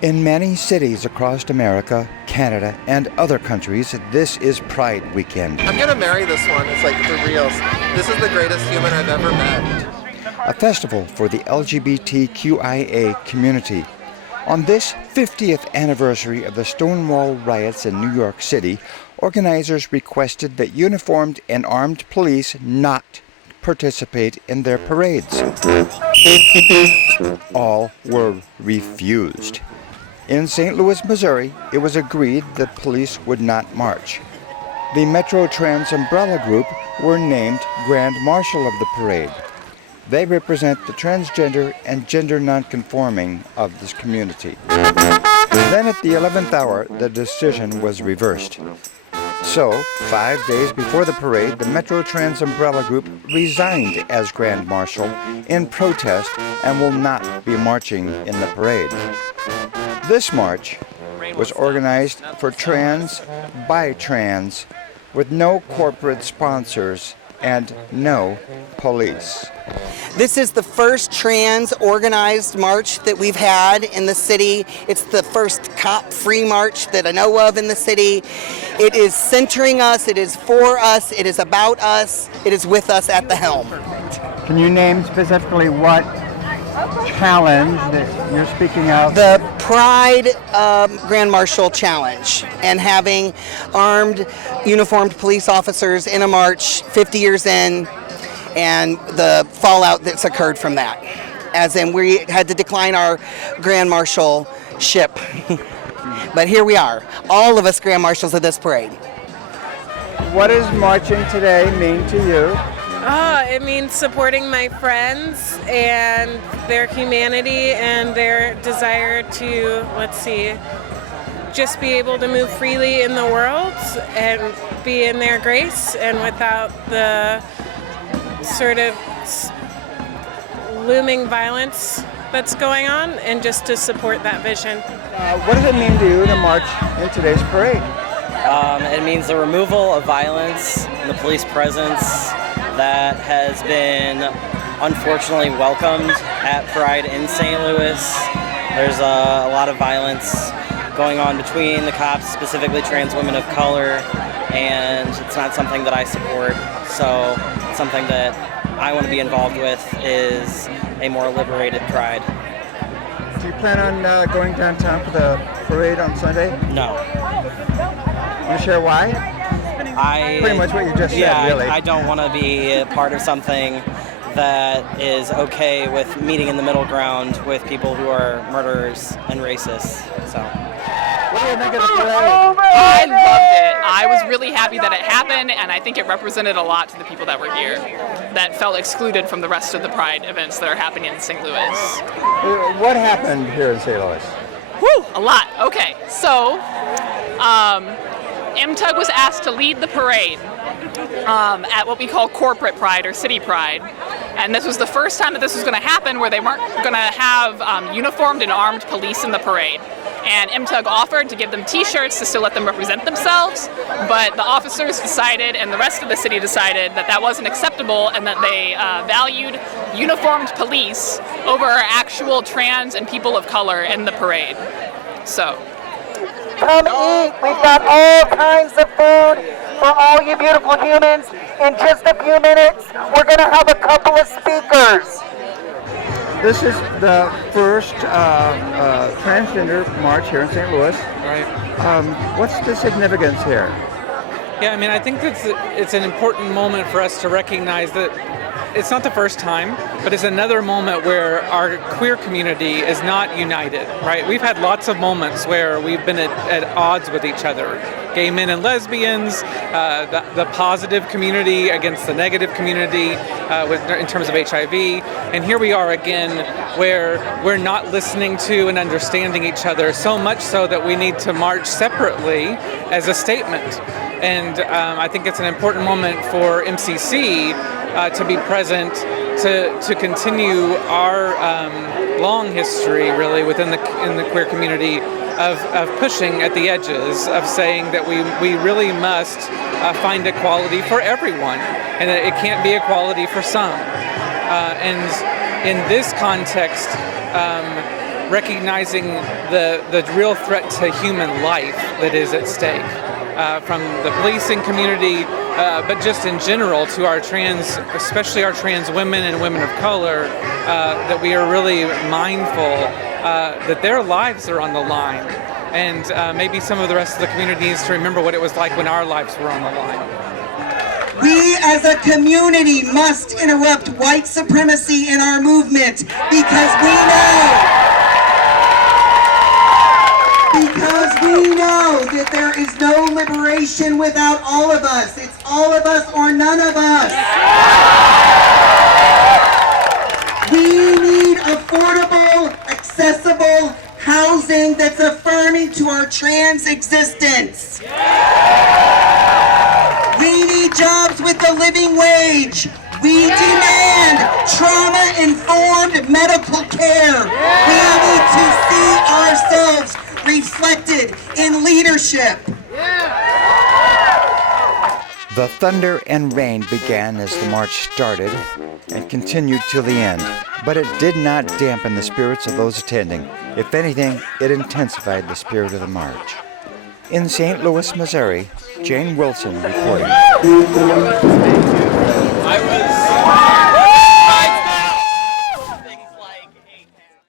In many cities across America, Canada, and other countries, this is Pride Weekend. I'm gonna marry this one. It's like for reals. This is the greatest human I've ever met. A festival for the LGBTQIA community. On this 50th anniversary of the Stonewall riots in New York City, organizers requested that uniformed and armed police not participate in their parades. All were refused. In St. Louis, Missouri, it was agreed that police would not march. The Metro Trans Umbrella Group were named Grand Marshal of the parade. They represent the transgender and gender nonconforming of this community. Then at the 11th hour, the decision was reversed. So, 5 days before the parade, the Metro Trans Umbrella Group resigned as Grand Marshal in protest and will not be marching in the parade. This march was organized for trans by trans with no corporate sponsors and no police. This is the first trans organized march that we've had in the city. It's the first cop-free march that I know of in the city. It is centering us, it is for us, it is about us, it is with us at the helm. Can you name specifically what challenge that you're speaking of? The Pride Grand Marshal Challenge, and having armed, uniformed police officers in a march 50 years in, and the fallout that's occurred from that. As in, we had to decline our Grand Marshalship. But here we are, all of us Grand Marshals of this parade. What does marching today mean to you? It means supporting my friends and their humanity and their desire to, just be able to move freely in the world and be in their grace and without the sort of looming violence that's going on, and just to support that vision. What does it mean to you to march in today's parade? It means the removal of violence and the police presence that has been unfortunately welcomed at Pride in St. Louis. There's a lot of violence going on between the cops, specifically trans women of color, and it's not something that I support. So something that I want to be involved with is a more liberated Pride. Do you plan on going downtown for the parade on Sunday? No. Want to share why? Pretty much what you just said, really. I don't want to be a part of something that is okay with meeting in the middle ground with people who are murderers and racists. So. What do you think of the parade? I loved it. I was really happy that it happened, and I think it represented a lot to the people that were here that felt excluded from the rest of the Pride events that are happening in St. Louis. What happened here in St. Louis? Whew, a lot. Okay, so MTUG was asked to lead the parade at what we call corporate pride or city pride. And this was the first time that this was going to happen, where they weren't going to have uniformed and armed police in the parade. And MTUG offered to give them t-shirts to still let them represent themselves, but the officers decided, and the rest of the city decided, that that wasn't acceptable, and that they valued uniformed police over actual trans and people of color in the parade. So. Come eat. We've got all kinds of food for all you beautiful humans. In just a few minutes, we're going to have a couple of speakers. This is the first transgender march here in St. Louis. Right. What's the significance here? Yeah, I mean, I think it's an important moment for us to recognize that it's not the first time, but it's another moment where our queer community is not united, right? We've had lots of moments where we've been at odds with each other. Gay men and lesbians, the positive community against the negative community in terms of HIV. And here we are again where we're not listening to and understanding each other, so much so that we need to march separately as a statement. And I think it's an important moment for MCC to be present, to continue our long history, really, in the queer community of pushing at the edges, of saying that we really must find equality for everyone, and that it can't be equality for some. And in this context, recognizing the real threat to human life that is at stake. From the policing community, but just in general to our trans, especially our trans women and women of color, that we are really mindful that their lives are on the line. And maybe some of the rest of the community needs to remember what it was like when our lives were on the line. We as a community must interrupt white supremacy in our movement because we know that there is no liberation without all of us. It's all of us or none of us. We need affordable, accessible housing that's affirming to our trans existence. We need jobs with a living wage. We demand trauma-informed medical care. We need to see ourselves reflected in leadership. The thunder and rain began as the march started and continued till the end, but it did not dampen the spirits of those attending. If anything, it intensified the spirit of the march. In St. Louis, Missouri, Jane Wilson reported. I was